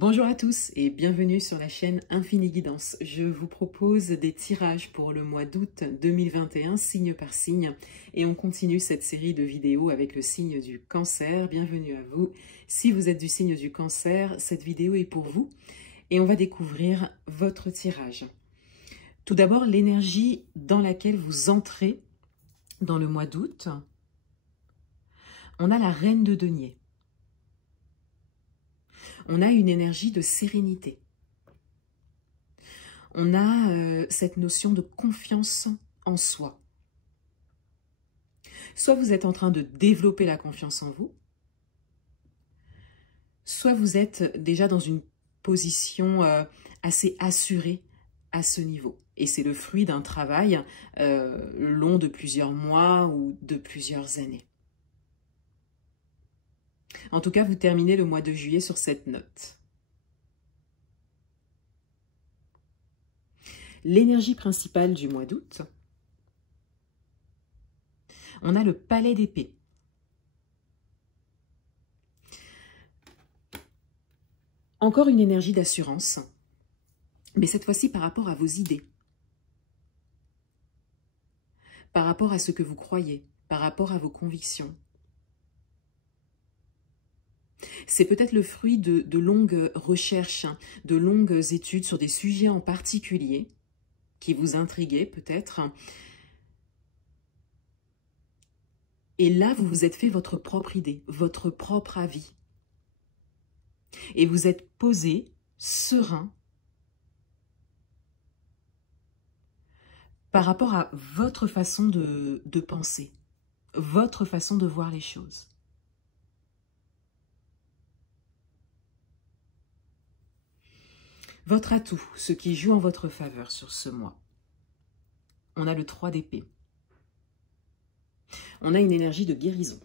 Bonjour à tous et bienvenue sur la chaîne Infini Guidance. Je vous propose des tirages pour le mois d'août 2021, signe par signe. Et on continue cette série de vidéos avec le signe du Cancer. Bienvenue à vous. Si vous êtes du signe du Cancer, cette vidéo est pour vous. Et on va découvrir votre tirage. Tout d'abord, l'énergie dans laquelle vous entrez dans le mois d'août. On a la Reine de Denier. On a une énergie de sérénité. On a cette notion de confiance en soi. Soit vous êtes en train de développer la confiance en vous, soit vous êtes déjà dans une position assez assurée à ce niveau. Et c'est le fruit d'un travail long de plusieurs mois ou de plusieurs années. En tout cas, vous terminez le mois de juillet sur cette note. L'énergie principale du mois d'août, on a le Palais d'épée. Encore une énergie d'assurance, mais cette fois-ci par rapport à vos idées, par rapport à ce que vous croyez, par rapport à vos convictions. C'est peut-être le fruit de longues recherches, de longues études sur des sujets en particulier qui vous intriguaient peut-être. Et là, vous vous êtes fait votre propre idée, votre propre avis. Et vous êtes posé, serein, par rapport à votre façon de penser, votre façon de voir les choses. Votre atout, ce qui joue en votre faveur sur ce mois. On a le 3 d'épée. On a une énergie de guérison.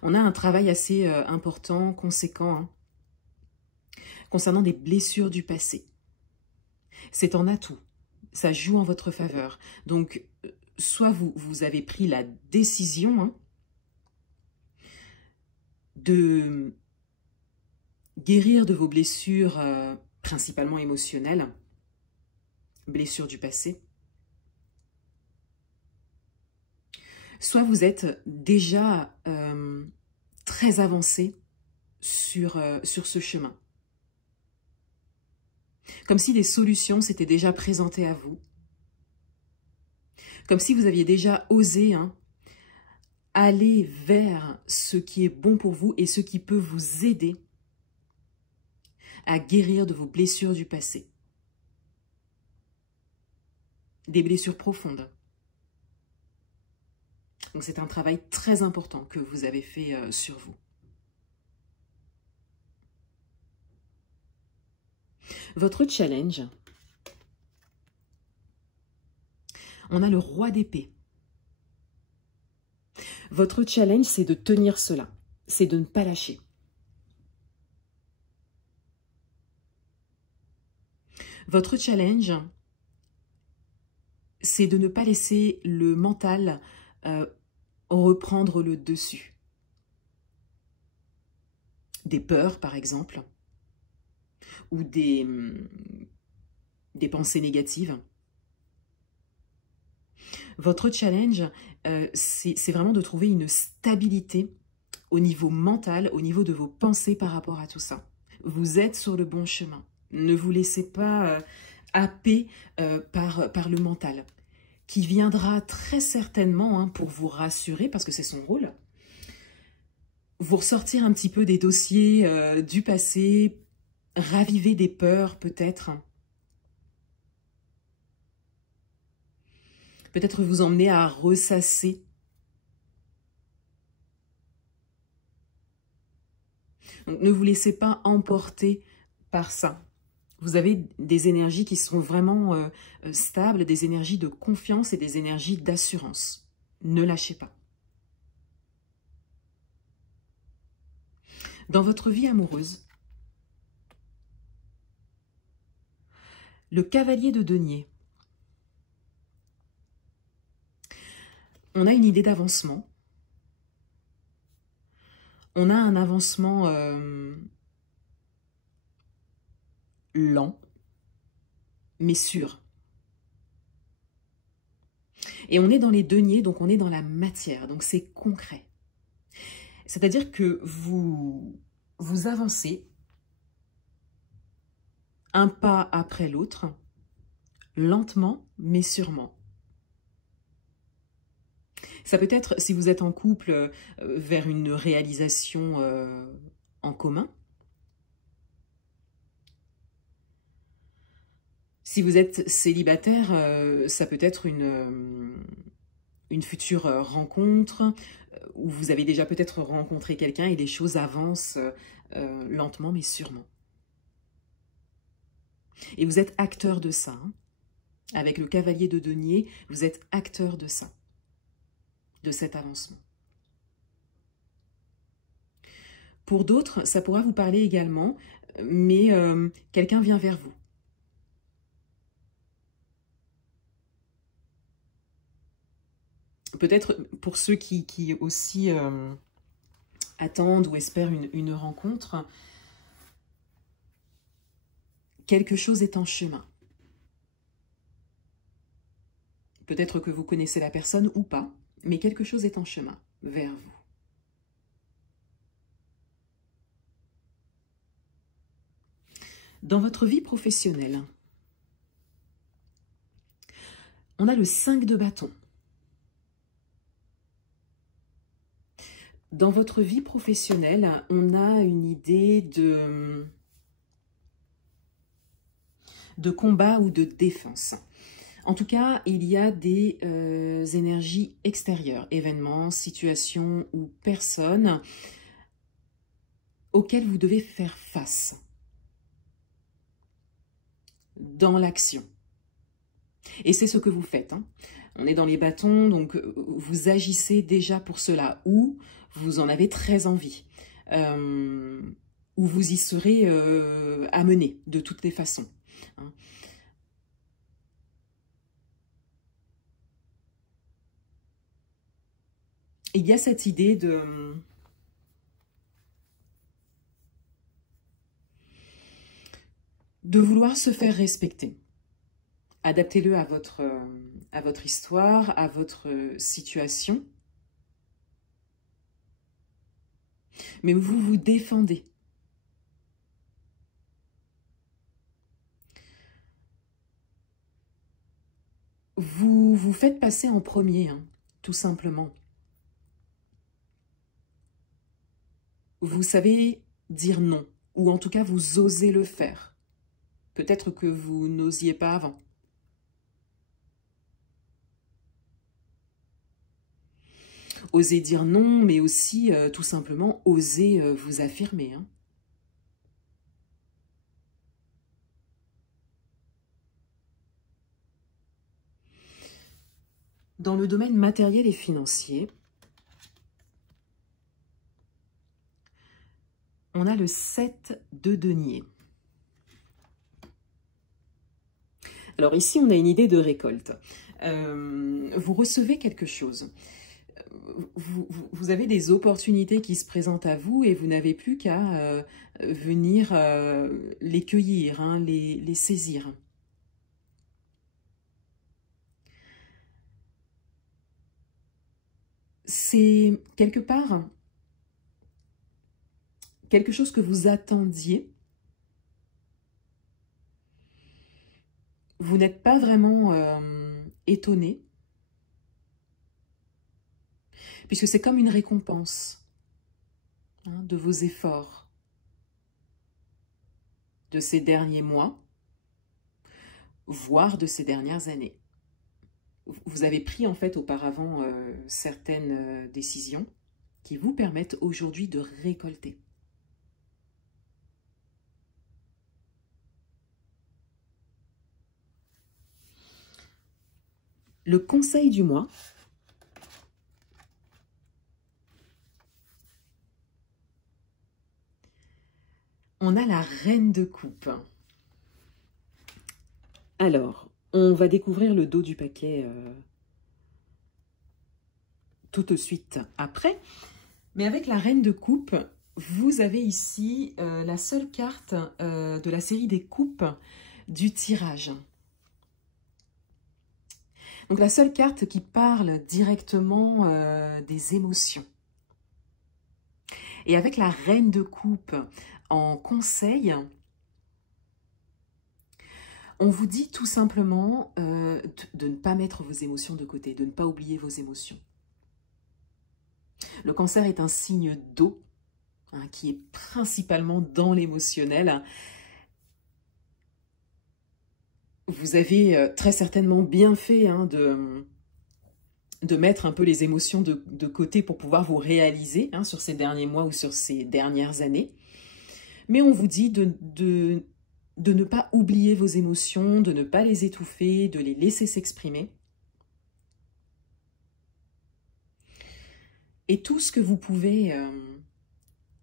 On a un travail assez important, conséquent, concernant des blessures du passé. C'est en atout. Ça joue en votre faveur. Donc, soit vous avez pris la décision de guérir de vos blessures principalement émotionnelles, blessures du passé, soit vous êtes déjà très avancé sur ce chemin. Comme si des solutions s'étaient déjà présentées à vous. Comme si vous aviez déjà osé aller vers ce qui est bon pour vous et ce qui peut vous aider à guérir de vos blessures du passé. Des blessures profondes. Donc c'est un travail très important que vous avez fait sur vous. Votre challenge, on a le Roi d'épée. Votre challenge, c'est de tenir cela, c'est de ne pas lâcher. Votre challenge, c'est de ne pas laisser le mental reprendre le dessus. Des peurs, par exemple, ou des pensées négatives. Votre challenge, c'est vraiment de trouver une stabilité au niveau mental, au niveau de vos pensées par rapport à tout ça. Vous êtes sur le bon chemin. Ne vous laissez pas happer par le mental, qui viendra très certainement pour vous rassurer, parce que c'est son rôle, vous ressortir un petit peu des dossiers du passé, raviver des peurs peut-être, peut-être vous emmener à ressasser. Donc ne vous laissez pas emporter par ça. Vous avez des énergies qui sont vraiment stables, des énergies de confiance et des énergies d'assurance. Ne lâchez pas. Dans votre vie amoureuse, le Cavalier de Denier. On a une idée d'avancement. On a un avancement lent, mais sûr. Et on est dans les deniers, donc on est dans la matière, donc c'est concret. C'est-à-dire que vous avancez un pas après l'autre, lentement mais sûrement. Ça peut être, si vous êtes en couple, vers une réalisation en commun. Si vous êtes célibataire, ça peut être une future rencontre où vous avez déjà peut-être rencontré quelqu'un et les choses avancent lentement mais sûrement. Et vous êtes acteur de ça. Hein. Avec le cavalier de denier, vous êtes acteur de ça, de cet avancement. Pour d'autres, ça pourra vous parler également, mais quelqu'un vient vers vous. Peut-être pour ceux qui aussi attendent ou espèrent une rencontre, quelque chose est en chemin. Peut-être que vous connaissez la personne ou pas, mais quelque chose est en chemin vers vous. Dans votre vie professionnelle, on a le 5 de bâton. Dans votre vie professionnelle, on a une idée de combat ou de défense. En tout cas, il y a des énergies extérieures, événements, situations ou personnes auxquelles vous devez faire face dans l'action. Et c'est ce que vous faites. Hein. On est dans les bâtons, donc vous agissez déjà pour cela, ou vous en avez très envie, ou vous y serez amené de toutes les façons. Hein. Il y a cette idée de vouloir se faire respecter. Adaptez-le à votre histoire, à votre situation. Mais vous vous défendez. Vous vous faites passer en premier, hein, tout simplement. Vous savez dire non, ou en tout cas vous osez le faire. Peut-être que vous n'osiez pas avant. Osez dire non, mais aussi tout simplement osez vous affirmer. Hein. Dans le domaine matériel et financier, on a le 7 de denier. Alors ici, on a une idée de récolte. Vous recevez quelque chose. Vous avez des opportunités qui se présentent à vous et vous n'avez plus qu'à venir les cueillir, hein, les saisir. C'est quelque part quelque chose que vous attendiez. Vous n'êtes pas vraiment étonné, puisque c'est comme une récompense hein, de vos efforts de ces derniers mois, voire de ces dernières années. Vous avez pris en fait auparavant certaines décisions qui vous permettent aujourd'hui de récolter. Le conseil du mois, on a la reine de coupe. Alors, on va découvrir le dos du paquet tout de suite après. Mais avec la reine de coupe, vous avez ici la seule carte de la série des coupes du tirage. Donc la seule carte qui parle directement des émotions. Et avec la reine de coupe en conseil, on vous dit tout simplement de ne pas mettre vos émotions de côté, de ne pas oublier vos émotions. Le cancer est un signe d'eau, hein, qui est principalement dans l'émotionnel. Vous avez très certainement bien fait hein, de mettre un peu les émotions de côté pour pouvoir vous réaliser hein, sur ces derniers mois ou sur ces dernières années. Mais on vous dit de ne pas oublier vos émotions, de ne pas les étouffer, de les laisser s'exprimer. Et tout ce que vous pouvez,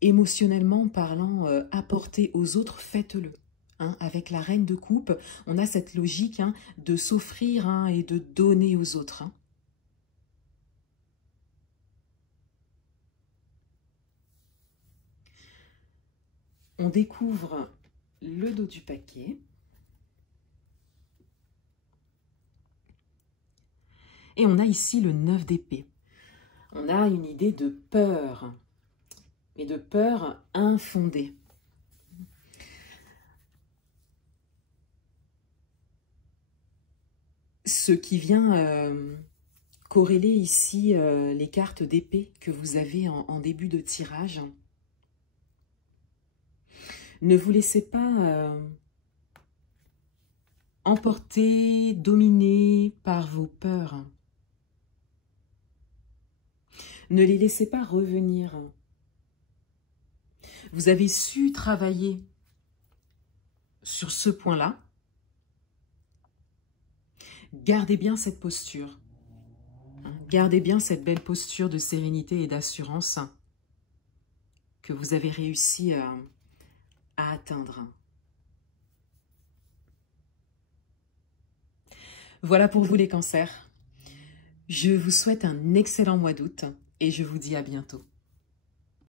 émotionnellement parlant, apporter aux autres, faites-le. Hein. Avec la reine de coupe, on a cette logique hein, de s'offrir hein, et de donner aux autres. Hein. On découvre le dos du paquet. Et on a ici le 9 d'épée. On a une idée de peur, mais de peur infondée. Ce qui vient corréler ici les cartes d'épée que vous avez en début de tirage. Ne vous laissez pas emporter, dominer par vos peurs. Ne les laissez pas revenir. Vous avez su travailler sur ce point-là. Gardez bien cette posture. Gardez bien cette belle posture de sérénité et d'assurance que vous avez réussi à atteindre. Voilà pour vous les cancers. Je vous souhaite un excellent mois d'août et je vous dis à bientôt.